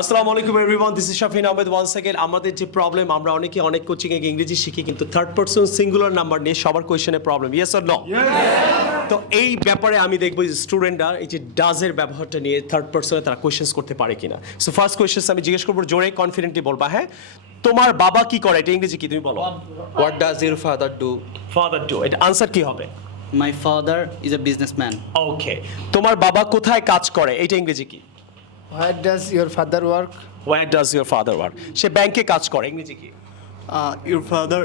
আসসালামু আলাইকুম everyone, this is Shafin Ahmed once again. আমাদের যে প্রবলেম, আমরা অনেক কোচিং এ ইংরেজি শিখি কিন্তু থার্ড পারসন সিঙ্গুলার নাম্বার নিয়ে সবার কোয়েশ্চেনে প্রবলেম। Yes or no? তো এই ব্যাপারে আমি দেখবো যে স্টুডেন্টরা এই যে ডাজের ব্যবহারটা নিয়ে থার্ড পারসনে তারা কোয়েশ্চেন্স করতে পারে কিনা। সো ফার্স্ট কোয়েশ্চেন আমি জিজ্ঞেস করবো, জোরে কনফিডেন্টলি বলবা। হ্যাঁ, তোমার বাবা কি করে? এটা ইংরেজি কি তুমি বলো। What does your father do? Father do. এটা আনসার কি হবে? My father is a businessman. ওকে। তোমার বাবা কোথায় কাজ করে? এটা ইংরেজি কি? Where does your father work? Where does your father work? সে ব্যাংকে কাজ করে, ইংরেজি কি? Your father.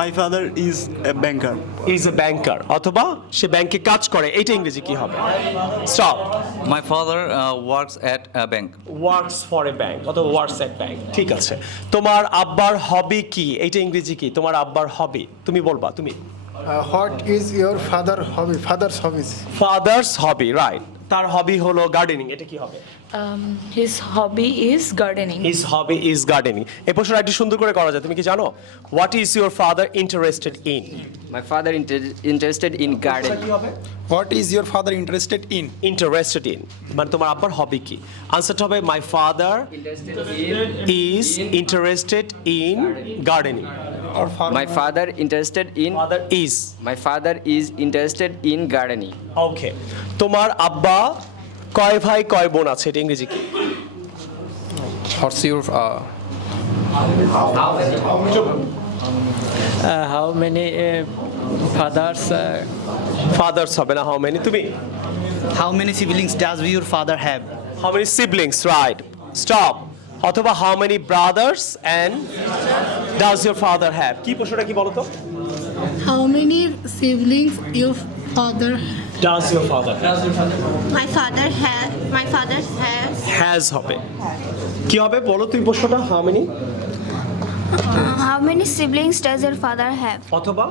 My father is a banker. is a banker. অথবা সে ব্যাংকে কাজ করে, এটা ইংরেজি কি হবে? Stop. My father works at a bank. Works for a bank অথবা works at bank। ঠিক আছে। তোমার আব্বার হবি কি? এটা ইংরেজি কি? তোমার আব্বার হবি তুমি বলবা, তুমি। What is your father's hobbies? Father's hobby, right? তার হবি হলো গার্ডেনিং, এটা কি হবে? His hobby is gardening. His hobby is gardening. এই প্রশ্নটা একটু সুন্দর করে করা যায়। তুমি কি জানো? What is your father interested in? My father interested in gardening. কি হবে? What is your father interested in? Interested in মানে তোমার আব্বার হবি কি? আনসারটা হবে my father is interested in gardening. Or farmer? My father interested in. Father is. My father is interested in gardening. ওকে। তোমার আব্বা কয় ভাই কয় বোন আছে? এটা ইংরেজি কি? What's your How many fathers? Fathers হবে না, হাউ মেনি? তুমি How many siblings does your father have? How many siblings, right. Stop. অথবা how many brothers and does your father have? কি প্রশ্নটা কি বলো তো? How many siblings your father does your father My father has has হবে। কি হবে বলো তুমি প্রশ্নটা? How many How many siblings does your father have? অথবা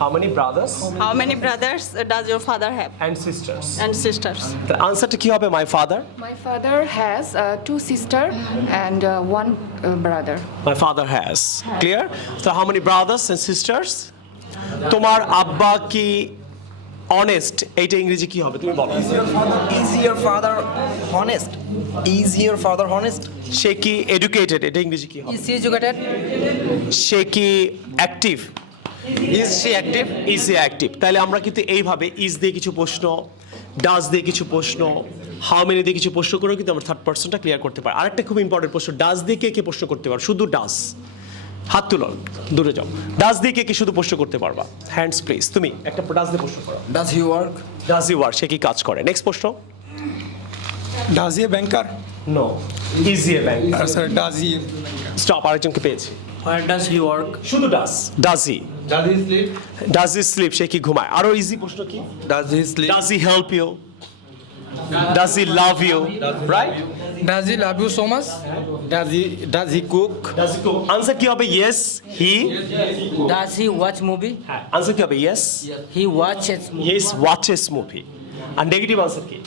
how many brothers How many brothers does your father have? And sisters? And sisters? তার আনসারটা কি হবে? My father. My father has two sisters and one brother. My father has. Clear? So how many brothers and sisters? তোমার আব্বা কি honest? এইটা ইংরেজি কি হবে তুমি বলো। Is your father honest? Is your father honest? সে কি এডুকেটেড? এটা ইংরেজি কি হবে? Is he educated? সে কি active? Is she active? Is he active? তাহলে আমরা কিন্তু এইভাবে ইজ দিয়ে কিছু প্রশ্ন, ডাজ দিয়ে কিছু প্রশ্ন, হাউ মেনি দিয়ে কিছু প্রশ্ন করেও কিন্তু আমরা থার্ড পার্সনটা ক্লিয়ার করতে পারি। আরেকটা খুব ইম্পর্টেন্ট প্রশ্ন, ডাজ দিয়ে কে প্রশ্ন করতে পারো? শুধু ডাজ। হাত তুলো, দূরে যাও। ডাজ দিয়ে কে শুধু প্রশ্ন করতে পারবা? Hands please. তুমি একটা ডাজ দিয়ে প্রশ্ন করো। Does he work? Does he work? সে কি কাজ করে? নেক্সট প্রশ্ন। Does he a banker? No. Is he a bank? Sir, does he? Stop, আরেকজনকে পেয়েছি। Where does he work? শুধু does. Does he? Does he sleep? Does he sleep? সে কি ঘুমায়? আরো ইজি প্রশ্ন কি? Does he sleep? Does he help you? Does he love you? Right? Does he love you so much? Does he cook? Does he cook? Answer কি হবে? Yes he. Does he watch movie? হ্যাঁ, answer কি হবে? Yes He watches. Yes watches movie. আর negative answer কি?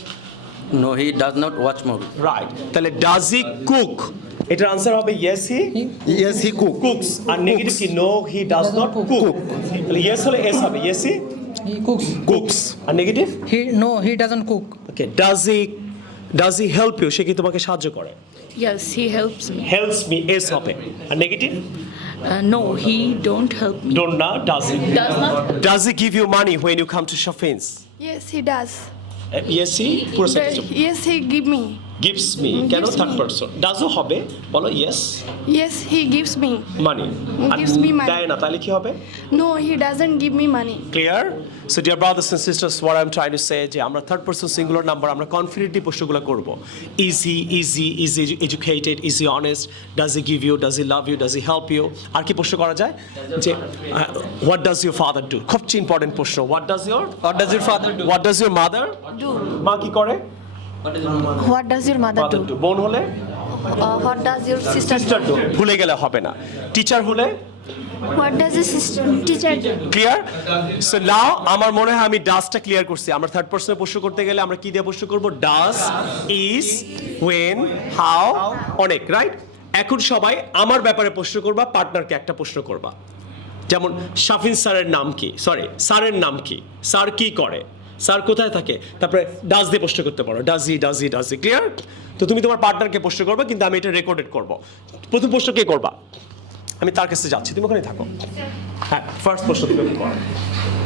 No, he does not watch movie. Right. তাহলে does he cook? এটার আনসার হবে yes he. Yes, he cook. Cooks. আর নেগেটিভ কি? No he does not cook. তাহলে ইয়েস হলে এস হবে, yes he He cooks. Cooks. আর negative? No, he doesn't cook. Okay. Does he help you? সে কি তোমাকে সাহায্য করে? Yes, he helps me. Helps me, S হবে। আর negative? No, he don't help me. Don't না, does he? Does not. Does he give you money when you come to Shafins? Yes, he does. Yes, he পুরো sentence Yes, he give me. gives me কেন third person? ডাজও হবে, বলো yes Yes, he gives me. Money. Gives me money. দেয় না, তাহলে কি হবে? No, he doesn't give me money. Clear? So dear brothers and sisters, what I am trying to say যে আমরা থার্ড পারসন সিঙ্গুলার নাম্বার আমরা confidently প্রশ্নগুলো করব। Is he educated? Is he honest? Does he give you? Does he love you? Does he help you? আর কি প্রশ্ন করা যায়? যে what does your father do? সবচেয়ে ইম্পর্টেন্ট প্রশ্ন, what does your father do? What does your mother Do. মা কি করে? What does your mother mother do? Do. বোন হলে? What does your sister sister do. ভুলে গেলে হবে না। টিচার হলে? What does the teacher do? Clear? So now আমার মনে হয় আমি ডাজটা ক্লিয়ার করছি। আমরা থার্ড পারসনে প্রশ্ন করতে গেলে আমরা কি দিয়ে প্রশ্ন করব? ডাজ, ইজ, ওয়েন, হাউ, অনেক। রাইট? এখন সবাই আমার ব্যাপারে প্রশ্ন করবা, পার্টনারকে একটা প্রশ্ন করবা। যেমন শাফিন স্যারের নাম কি? স্যারের নাম কি? স্যার কি করে? স্যার কোথায় থাকে, তারপরে ডাজ দিয়ে প্রশ্ন করতে পারো, ডাজ হি, ক্লিয়ার? তো তুমি তোমার পার্টনারকে প্রশ্ন করবে, কিন্তু আমি এটা রেকর্ডেড করব। প্রথম প্রশ্ন কে করবা? আমি তার কাছে যাচ্ছি, তুমি ওখানেই থাকো। হ্যাঁ, ফার্স্ট প্রশ্ন তুমি করো।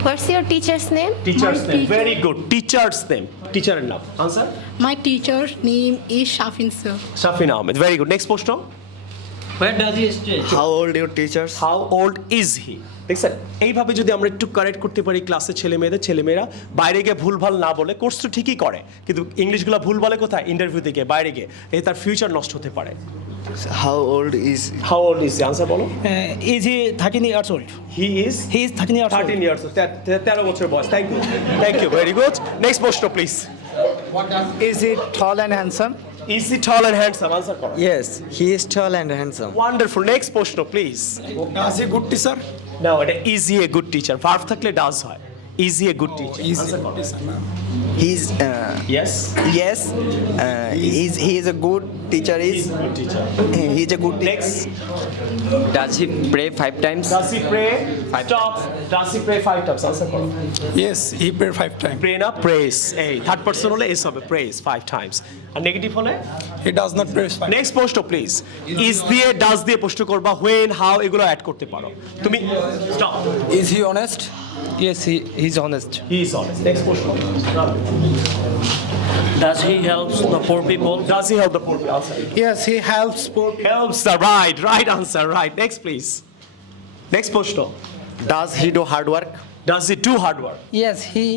What's your teacher's name? Teachers name, very good, teachers name, টিচারের নাম। Answer? My teacher's name is Shafins, sir. Shafin Ahmed, very good. Next প্রশ্ন, Where does he stay? How old your teachers? How old is হি? দেখছেন, এইভাবে যদি আমরা একটু correct করতে পারি ক্লাসে ছেলেমেয়েরা বাইরে গিয়ে ভুলভাল না বলে, কোর্স তো ঠিকই করে, কিন্তু ইংলিশগুলো ভুল বলে কোথায়? ইন্টারভিউতে গিয়ে, বাইরে গিয়ে, এই তার ফিউচার নষ্ট হতে পারে। How old is how old is he? Answer বলো। Is he 13 years old? He is 13 years 13 years, 13 বছর বয়স। Thank you, very good. Next প্রশ্ন please. Is he tall and handsome? Is he tall and handsome? Answer করো। Yes, he is tall and handsome. Wonderful. Next প্রশ্ন please. Is he good teacher? না, এটা is he a good teacher, verb থাকলে does হয়। Is he a good teacher? Answer করো। He's yes, yes. He is a good teacher. Is good teacher. He is a good teacher. Next, Does he pray 5 times? does he pray? Stop. Does he pray 5 times? Answer করো। Yes, he prayed 5 times. Pray না, praise। এই third person হলে S হবে, praise 5 times। আর negative হলে He does not pray 5 times. Next প্রশ্ন please. Is দিয়ে, does দিয়ে প্রশ্ন করবা, when, how এগুলো অ্যাড করতে পারো তুমি। Stop. Is he honest? Yes, he's honest. He is honest. Next প্রশ্ন। Does he help the poor people? Does he help the poor people? Answer. Yes, he helps poor. Helps the right answer, right. Next please. Next প্রশ্ন। Does he do hard work? Does he do hard work? Yes, he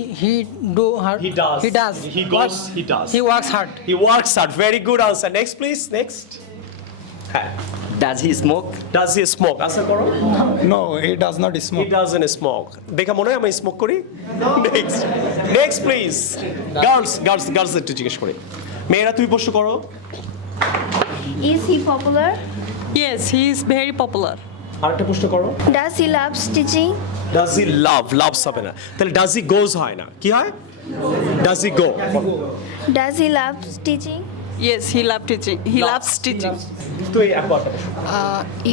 do hard. He does. He does. He goes, he does. He works hard. He works hard. Very good answer. Next please. Next. হ্যাঁ। Does he smoke? Does he smoke? Answer করো। No, he does not He smoke. doesn't smoke. দেখে মনে হয় আমি smoke করি? Next. Next please. Girls একটু জিজ্ঞেস করি। মেয়েরা তুমি প্রশ্ন করো। Is he popular? Yes, he is very popular. আরেকটা প্রশ্ন করো। Does he love teaching? Does he loves হবে না, তাহলে does he goes হয় না, কি হয়? Does he go? Does he love teaching? Yes, he loves teaching. He loves teaching. তো এই একবার প্রশ্ন।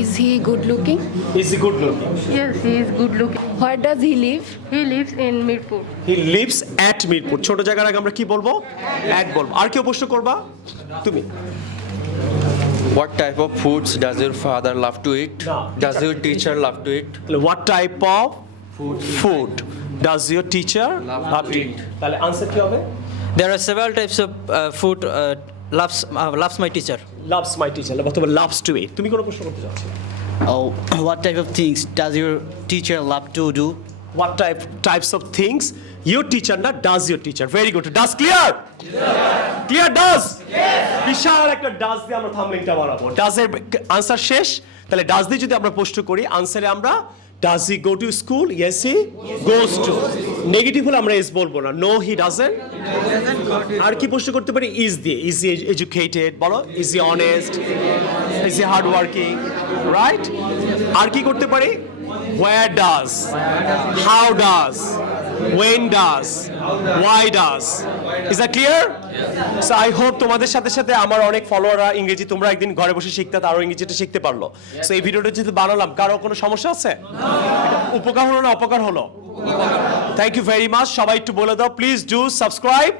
Is he good looking? Is he good looking? Yes, he is good looking. Where does he live? He lives in Mirpur. He lives at Mirpur. ছোট জায়গার আগে আমরা কি বলবো? এক বলবো। আর কেউ প্রশ্ন করবা? তুমি। What type of foods does your father love to eat? No. Does your teacher love to eat? What type of food does your teacher love to eat? তাহলে আনসার কি হবে? There are several types of food loves my teacher. Loves my teacher, অথবা loves to eat। তুমি কোন প্রশ্ন করতে চাচ্ছ? Oh, what type of things does your teacher love to do? What types of things your teacher না does your teacher? Very good. Does clear? Clear does? বিশাল একটা does দিয়ে আমরা থাম্বনেইলটা বানাবো। ডাজ এর আনসার শেষ। তাহলে ডাজ দিয়ে যদি আমরা প্রশ্ন করি, আনসারে আমরা does he go to school? Yes, he goes to. Negative হলে আমরা এস বলবো না, no he doesn't. আর কি প্রশ্ন করতে পারি? ইজ দিয়ে। Is he educated? বলো। Is he honest? Is he hard working? Right. আর কি করতে পারি? where does, how does, when does, why does. Is that clear? So I hope তোমাদের সাথে সাথে আমার অনেক ফলোয়াররা ইংরেজি তোমরা একদিন ঘরে বসে শিখতে তারও ইংরেজিটা শিখতে পারলো। সো এই ভিডিওটা যদি বানালাম, কারো কোনো সমস্যা আছে? উপকার হলো না অপকার হলো? Thank you very much. সবাই একটু বলে দাও, please do subscribe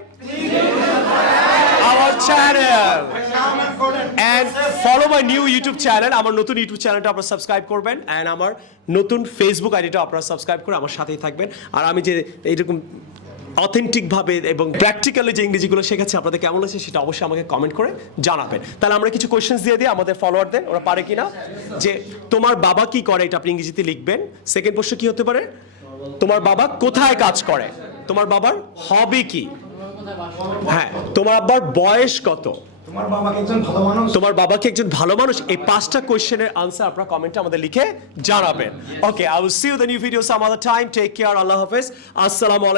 our channel and follow my new YouTube channel. আমার নতুন ইউটিউব চ্যানেলটা আপনারা সাবস্ক্রাইব করবেন, এন্ড আমার নতুন ফেসবুক আইডিটা আপনারা সাবস্ক্রাইব করে আমার সাথেই থাকবেন। আর আমি যে এইরকম অথেন্টিক ভাবে এবং প্র্যাকটিক্যালি যে ইংরেজিগুলো শেখাচ্ছি আপনাদের কেমন লাগছে সেটা অবশ্যই আমাকে কমেন্ট করে জানাবেন। তাহলে আমরা কিছু কোয়েশ্চেন্স দিয়ে দিই আমাদের ফলোয়ারদের, ওরা পারে কিনা। যে তোমার বাবা কি করে, এটা আপনি ইংরেজিতে লিখবেন। সেকেন্ড প্রশ্ন কি হতে পারে? তোমার বাবা কোথায় কাজ করে? তোমার বাবার হবি কি? হ্যাঁ, তোমার আব্বার বয়স কত? তোমার বাবা কি একজন ভালো মানুষ? তোমার বাবা কি একজন ভালো মানুষ? এই 5টা কোশ্চেনের আনসার আপনারা কমেন্টে আমাদের লিখে জানাবেন। Okay, I will see you the new video some other time. Take care. আল্লাহ হাফেজ। আসসালামু আলাইকুম।